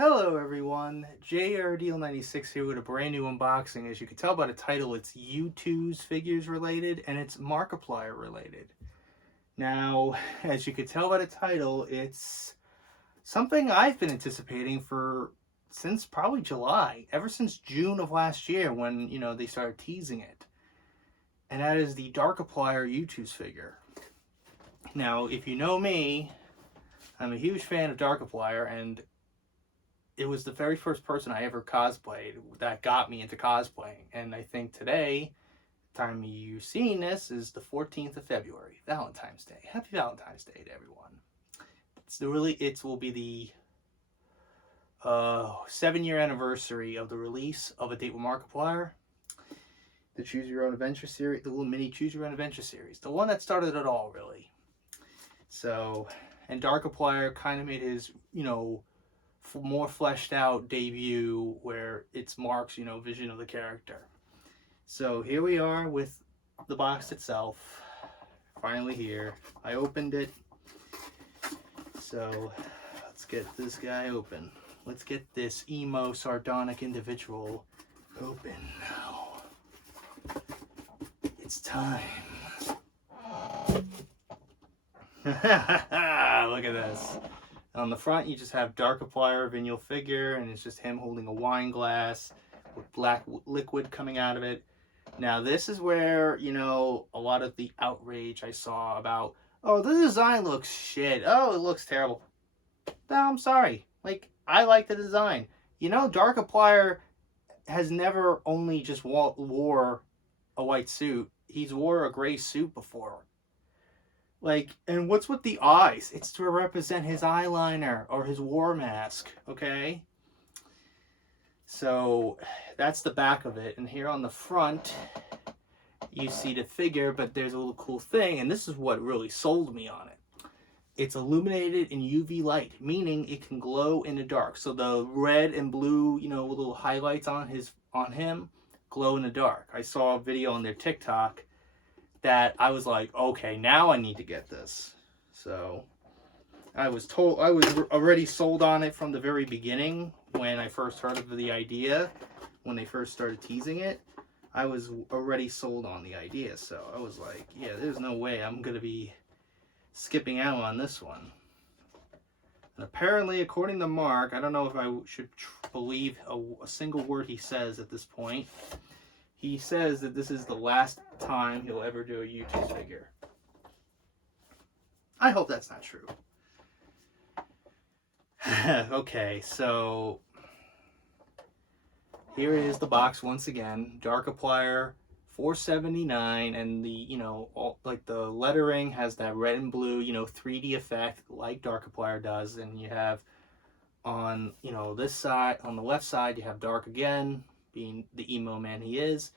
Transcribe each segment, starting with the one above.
Hello everyone, JRDeal96 here with a brand new unboxing. As you can tell by the title, it's Youtooz figures related and it's Markiplier related. Now, as you can tell by the title, it's something I've been anticipating for since probably July, ever since June of last year when, they started teasing it. And that is the Darkiplier Youtooz figure. Now, if you know me, I'm a huge fan of Darkiplier, and it was the very first person I ever cosplayed that got me into cosplaying. And I think today, the time you're seeing this, is the 14th of February, Valentine's Day. Happy Valentine's Day to everyone. It will be the 7-year anniversary of the release of A Date with Markiplier, the Choose Your Own Adventure series, the little mini Choose Your Own Adventure series, the one that started it all, really. So, and Darkiplier kind of made his, more fleshed out debut where it's Mark's, vision of the character. So here we are with the box itself. Finally here. I opened it. So let's get this guy open. Let's get this emo sardonic individual open now. It's time. Look at this. On the front, you just have Darkiplier vinyl figure, and it's just him holding a wine glass with black liquid coming out of it. Now, this is where, a lot of the outrage I saw about, oh, the design looks shit. Oh, it looks terrible. No, I'm sorry. I like the design. Darkiplier has never only just wore a white suit. He's wore a gray suit before. And what's with the eyes? It's to represent his eyeliner or his war mask, okay? So that's the back of it. And here on the front, you see the figure, but there's a little cool thing, and this is what really sold me on it. It's illuminated in UV light, meaning it can glow in the dark. So the red and blue, little highlights on him glow in the dark. I saw a video on their TikTok that I was like, okay, now I need to get this. So I was already sold on it from the very beginning when I first heard of the idea, when they first started teasing it. I was already sold on the idea, so I was like, yeah, there's no way I'm gonna be skipping out on this one. And apparently, according to Mark, I don't know if I should believe a single word he says at this point. He says that this is the last time he'll ever do a Youtooz figure. I hope that's not true. Okay, so here is the box once again. Darkiplier, $4.79, and the the lettering has that red and blue 3D effect like Darkiplier does, and you have on this side, on the left side, you have Dark again, being the emo man he is,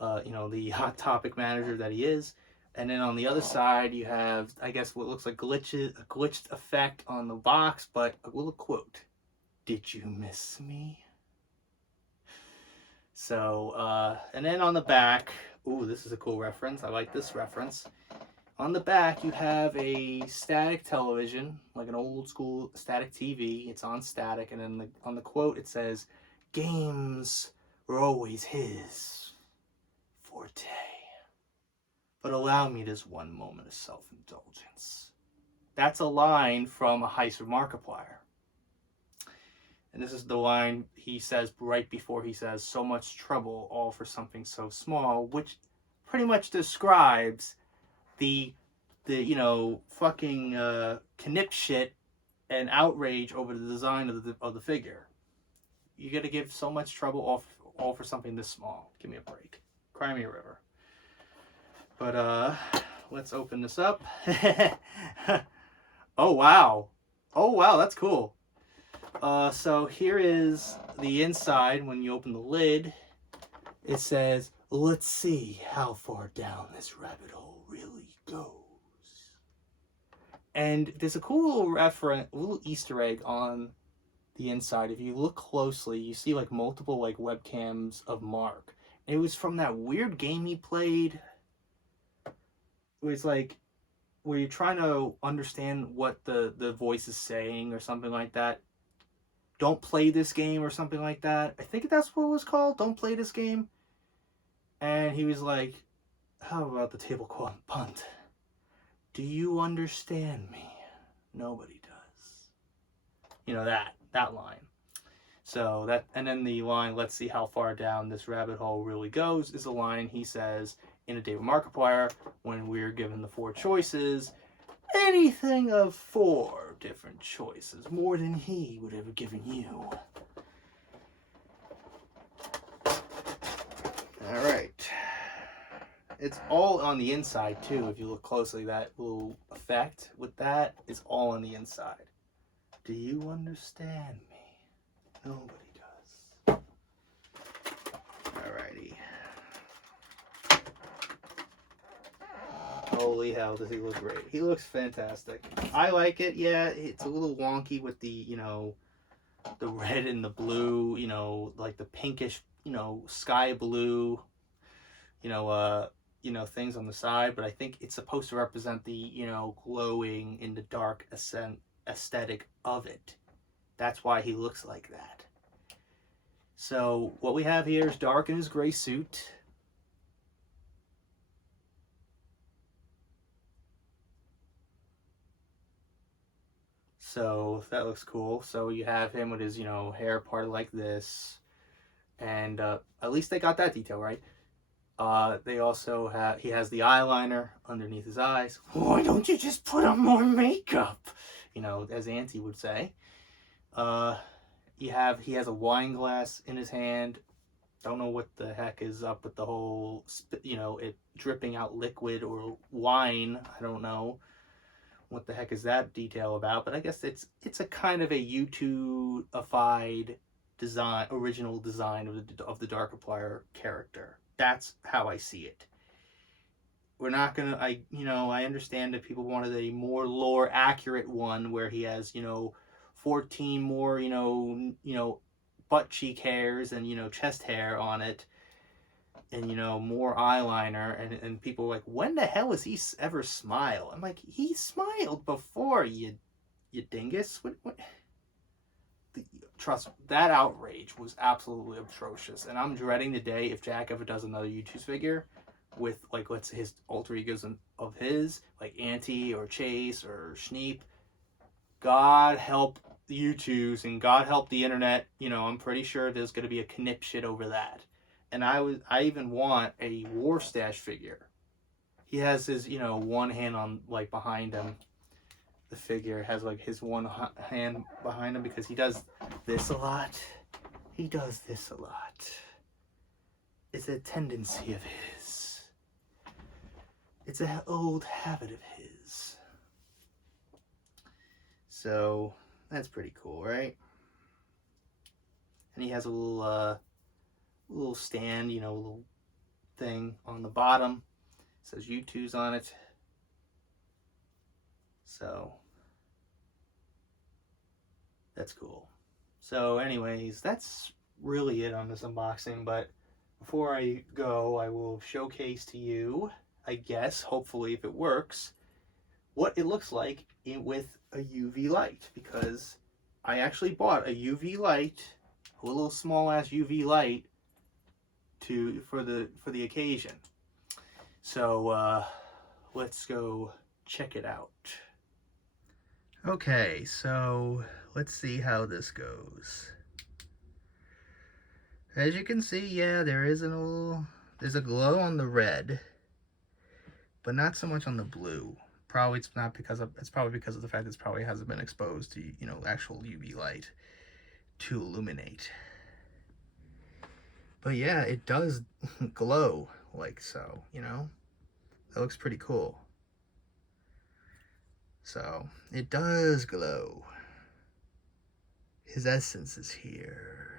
the Hot Topic manager that he is. And then on the other side, you have, I guess, what looks like a glitched effect on the box, but a little quote. Did you miss me? So, and then on the back, ooh, this is a cool reference. I like this reference. On the back, you have a static television, like an old school static TV. It's on static, and then on the quote, it says, games were always his forte. But allow me this one moment of self-indulgence. That's a line from A Heist with Markiplier. And this is the line he says right before he says, so much trouble, all for something so small, which pretty much describes the fucking knip shit and outrage over the design of the figure. You gotta give so much trouble all for something this small. Give me a break. Cry me a river. But let's open this up. Oh wow, that's cool. So here is the inside. When you open the lid, it says, let's see how far down this rabbit hole really goes. And there's a cool little little Easter egg on the inside. If you look closely, you see multiple webcams of Mark. It was from that weird game he played. It was where you're trying to understand what the voice is saying or something like that. don't play this game or something like that. I think that's what it was called, don't play this game. And he was like, how about the tablecloth punt? Do you understand me? Nobody does. You know, that line. So that, and then the line, let's see how far down this rabbit hole really goes, is a line he says in a day with Markiplier when we're given the 4 choices. Anything of 4 different choices, more than he would have given you. Alright. It's all on the inside too, if you look closely. That little effect with that is all on the inside. Do you understand me? Nobody does. Alrighty. Holy hell, does he look great. He looks fantastic. I like it, yeah. It's a little wonky with the, you know, the red and the blue, you know, like the pinkish, you know, sky blue, you know, things on the side. But I think it's supposed to represent the, you know, glowing in the dark aesthetic of it. That's why he looks like that. So what we have here is Dark in his gray suit. So that looks cool. So you have him with his, you know, hair parted like this. And at least they got that detail right. They also have, he has the eyeliner underneath his eyes. Why don't you just put on more makeup? You know, as Auntie would say. He has a wine glass in his hand. Don't know what the heck is up with the whole, you know, it dripping out liquid or wine. I don't know what the heck is that detail about, but I guess it's a kind of a Youtoozified design, original design of the Darkiplier character. That's how I see it. We're not gonna, I understand that people wanted a more lore accurate one where he has, you know, 14 more, you know, butt cheek hairs and, you know, chest hair on it, and, you know, more eyeliner, and people are like, when the hell has he ever smiled? I'm like, he smiled before, you dingus. What? Trust me, that outrage was absolutely atrocious, and I'm dreading the day if Jack ever does another Youtooz figure with, like, let's say his alter egos of his, like Auntie or Chase or Schneep. God help the Youtooz and God help the internet. You know, I'm pretty sure there's going to be a knip shit over that. And I even want a War Stash figure. He has his, you know, one hand on, like, behind him. The figure has, like, his one hand behind him because he does this a lot. He does this a lot. It's a tendency of his. It's an old habit of his. So that's pretty cool, right? And he has a little stand, you know, a little thing on the bottom. It says Youtooz on it. So that's cool. So anyways, that's really it on this unboxing. But before I go, I will showcase to you, I guess, hopefully if it works, what it looks like with a UV light, because I actually bought a UV light, a little small ass UV light for the occasion. So let's go check it out. Okay, so let's see how this goes. As you can see, yeah, there's a glow on the red, but not so much on the blue. Probably it's probably because of the fact that it probably hasn't been exposed to, you know, actual UV light to illuminate. But yeah, it does glow like so, you know? That looks pretty cool. So, it does glow. His essence is here.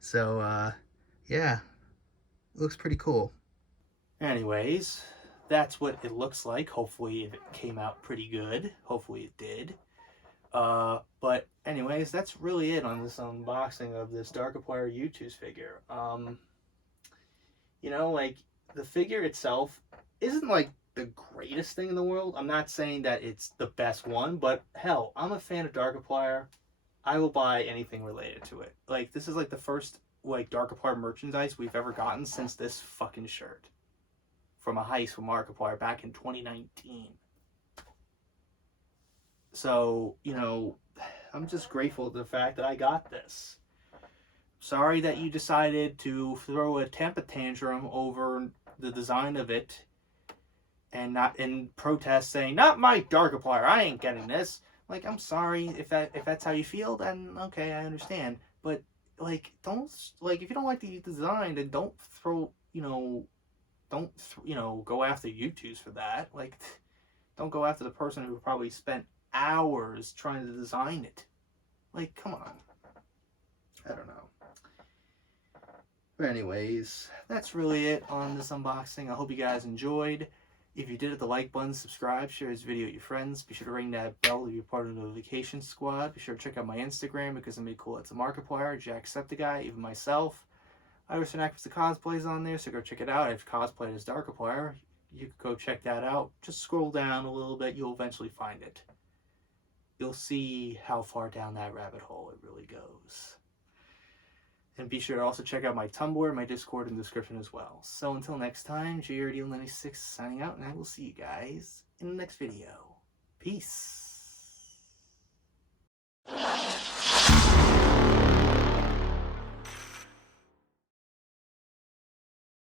So, yeah, it looks pretty cool. Anyways, that's what it looks like. Hopefully it came out pretty good. Hopefully it did. But anyways, that's really it on this unboxing of this Darkiplier Youtooz figure. You know, like, the figure itself isn't, like, the greatest thing in the world. I'm not saying that it's the best one, but hell, I'm a fan of Darkiplier. I will buy anything related to it. Like, this is like the first like Darkiplier merchandise we've ever gotten since this fucking shirt from a heist with Markiplier back in 2019. So, you know, I'm just grateful to the fact that I got this. Sorry that you decided to throw a temper tantrum over the design of it and not in protest saying, "Not my Darkiplier, I ain't getting this." Like, I'm sorry if that's how you feel, then okay, I understand. But like, don't, like, if you don't like the design, then don't throw, you know, don't go after Youtooz for that. Like, don't go after the person who probably spent hours trying to design it. Like, come on. I don't know. But anyways, that's really it on this unboxing. I hope you guys enjoyed. If you did, hit the like button, subscribe, share this video with your friends. Be sure to ring that bell to be part of the notification squad. Be sure to check out my Instagram because I'm cool. It's a Markiplier, Jacksepticeye, even myself. I also act with the cosplays on there, so go check it out. I've cosplayed as Darkiplier. You can go check that out. Just scroll down a little bit, you'll eventually find it. You'll see how far down that rabbit hole it really goes. And be sure to also check out my Tumblr, my Discord in the description as well. So until next time, JRDL96 signing out, and I will see you guys in the next video. Peace.